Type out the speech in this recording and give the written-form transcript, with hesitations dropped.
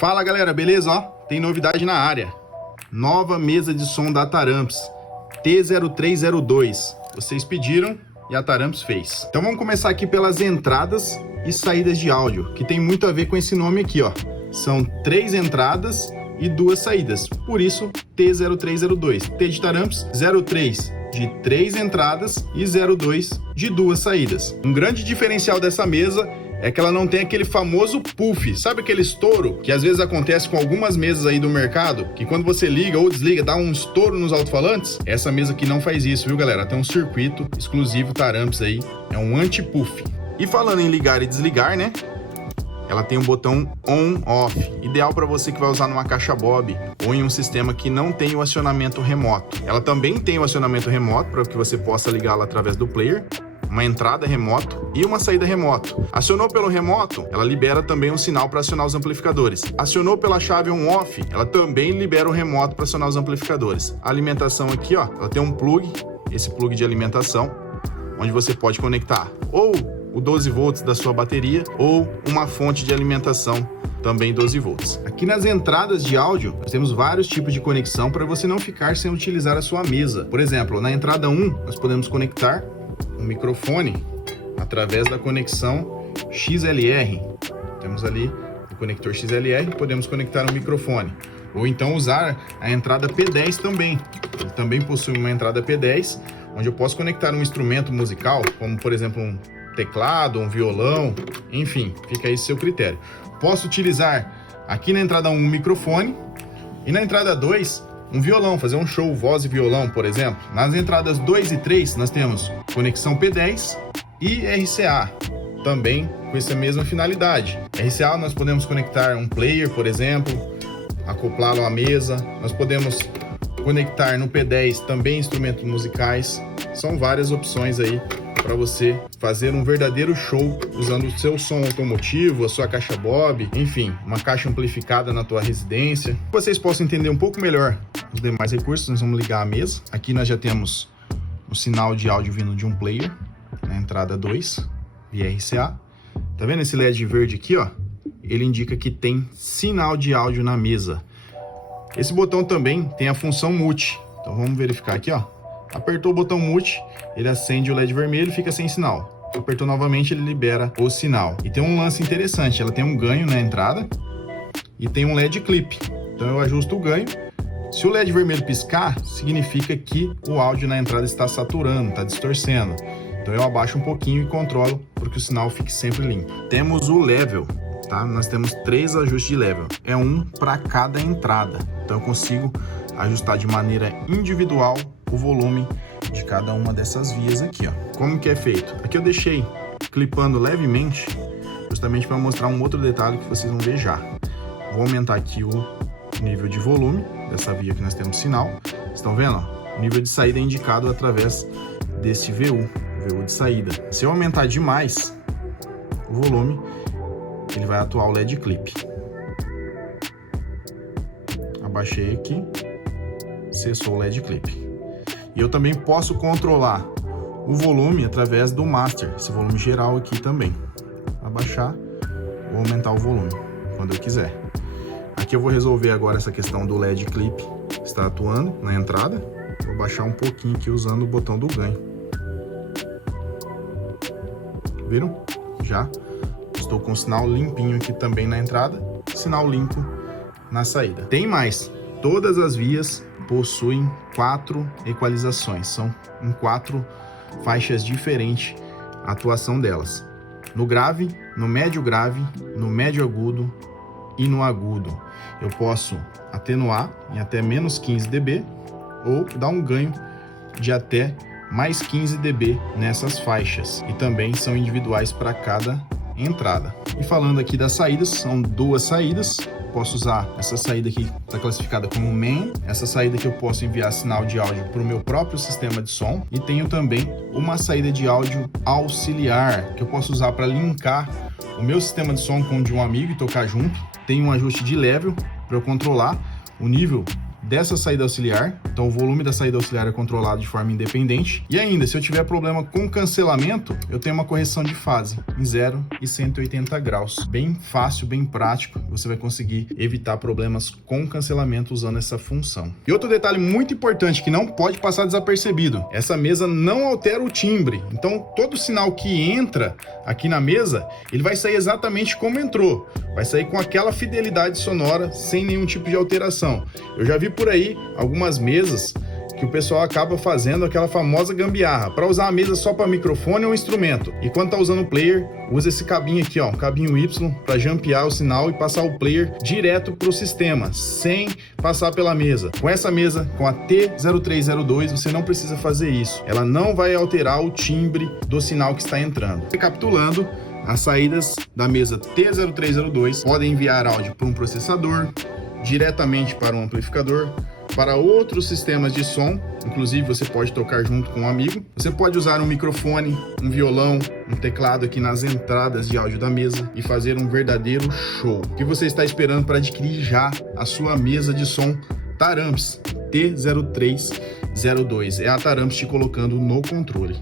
Fala galera, beleza? Ó, tem novidade na área. Nova mesa de som da Taramps, T0302. Vocês pediram e a Taramps fez. Então vamos começar aqui pelas entradas e saídas de áudio, que tem muito a ver com esse nome aqui, ó. São 3 entradas e 2 saídas, por isso T0302. T de Taramps, 03 de 3 entradas e 02 de 2 saídas. Um grande diferencial dessa mesa é que ela não tem aquele famoso puff, sabe aquele estouro que às vezes acontece com algumas mesas aí do mercado, que quando você liga ou desliga dá um estouro nos alto-falantes? Essa mesa aqui não faz isso, viu galera? Tem um circuito exclusivo Taramps aí, é um anti-puff. E falando em ligar e desligar, né? Ela tem um botão on-off, ideal para você que vai usar numa caixa Bob ou em um sistema que não tem o acionamento remoto. Ela também tem o acionamento remoto para que você possa ligá-la através do player, uma entrada remoto e uma saída remoto. Acionou pelo remoto, ela libera também um sinal para acionar os amplificadores. Acionou pela chave on-off, ela também libera o remoto para acionar os amplificadores. A alimentação aqui, ó, ela tem um plug, esse plug de alimentação, onde você pode conectar ou o 12 volts da sua bateria ou uma fonte de alimentação também 12 volts. Aqui nas entradas de áudio, nós temos vários tipos de conexão para você não ficar sem utilizar a sua mesa. Por exemplo, na entrada 1, nós podemos conectar um microfone através da conexão XLR. Temos ali o conector XLR, podemos conectar um microfone. Ou então usar a entrada P10 também. Ele também possui uma entrada P10, onde eu posso conectar um instrumento musical, como por exemplo um teclado, um violão, enfim, fica aí seu critério. Posso utilizar aqui na entrada 1 um microfone e na entrada 2 um violão, fazer um show voz e violão, por exemplo. Nas entradas 2 e 3 nós temos conexão P10 e RCA, também com essa mesma finalidade. RCA nós podemos conectar um player, por exemplo, acoplá-lo à mesa. Nós podemos conectar no P10 também instrumentos musicais. São várias opções aí para você fazer um verdadeiro show usando o seu som automotivo, a sua caixa Bob, enfim, uma caixa amplificada na tua residência. Para vocês possam entender um pouco melhor os demais recursos, nós vamos ligar a mesa. Aqui nós já temos o sinal de áudio vindo de um player, na entrada 2, via RCA. Tá vendo esse LED verde aqui, ó? Ele indica que tem sinal de áudio na mesa. Esse botão também tem a função mute. Então vamos verificar aqui, ó. Apertou o botão mute, ele acende o LED vermelho e fica sem sinal. Apertou novamente, ele libera o sinal. E tem um lance interessante, ela tem um ganho na entrada e tem um LED clip. Então eu ajusto o ganho. Se o LED vermelho piscar, significa que o áudio na entrada está saturando, está distorcendo. Então eu abaixo um pouquinho e controlo para que o sinal fique sempre limpo. Temos o level, tá? Nós temos 3 ajustes de level. É um para cada entrada. Então eu consigo ajustar de maneira individual o volume de cada uma dessas vias aqui, ó. Como que é feito? Aqui eu deixei clipando levemente, justamente para mostrar um outro detalhe que vocês vão ver já. Vou aumentar aqui o nível de volume dessa via que nós temos sinal. Estão vendo? Ó? O nível de saída é indicado através desse VU de saída. Se eu aumentar demais o volume, ele vai atuar o LED clip. Abaixei aqui, cessou o LED clip. E eu também posso controlar o volume através do master, esse volume geral aqui também. Abaixar ou aumentar o volume, quando eu quiser. Aqui eu vou resolver agora essa questão do LED clip está atuando na entrada. Vou baixar um pouquinho aqui usando o botão do ganho. Viram? Já estou com o sinal limpinho aqui também na entrada, sinal limpo na saída. Tem mais, todas as vias possuem 4 equalizações, são em 4 faixas diferentes a atuação delas. No grave, no médio grave, no médio agudo e no agudo. Eu posso atenuar em até menos 15 dB ou dar um ganho de até mais 15 dB nessas faixas. E também são individuais para cada entrada. E falando aqui das saídas, são 2 saídas. Posso usar essa saída aqui, está classificada como main. Essa saída que eu posso enviar sinal de áudio para o meu próprio sistema de som. E tenho também uma saída de áudio auxiliar, que eu posso usar para linkar o meu sistema de som com o de um amigo e tocar junto. Tem um ajuste de level para eu controlar o nível dessa saída auxiliar, então o volume da saída auxiliar é controlado de forma independente. E ainda, se eu tiver problema com cancelamento, eu tenho uma correção de fase em 0 e 180 graus. Bem fácil, bem prático, você vai conseguir evitar problemas com cancelamento usando essa função. E outro detalhe muito importante que não pode passar desapercebido, essa mesa não altera o timbre, então todo sinal que entra aqui na mesa, ele vai sair exatamente como entrou, vai sair com aquela fidelidade sonora, sem nenhum tipo de alteração. Eu já vi por aí algumas mesas que o pessoal acaba fazendo aquela famosa gambiarra para usar a mesa só para microfone ou instrumento. E quando tá usando o player, usa esse cabinho aqui, ó, um cabinho Y, para jampear o sinal e passar o player direto pro sistema, sem passar pela mesa. Com essa mesa, com a T0302, você não precisa fazer isso. Ela não vai alterar o timbre do sinal que está entrando. Recapitulando, as saídas da mesa T0302 podem enviar áudio para um processador, diretamente para um amplificador, para outros sistemas de som, inclusive você pode tocar junto com um amigo. Você pode usar um microfone, um violão, um teclado aqui nas entradas de áudio da mesa e fazer um verdadeiro show. O que você está esperando para adquirir já a sua mesa de som Taramps T0302? É a Taramps te colocando no controle.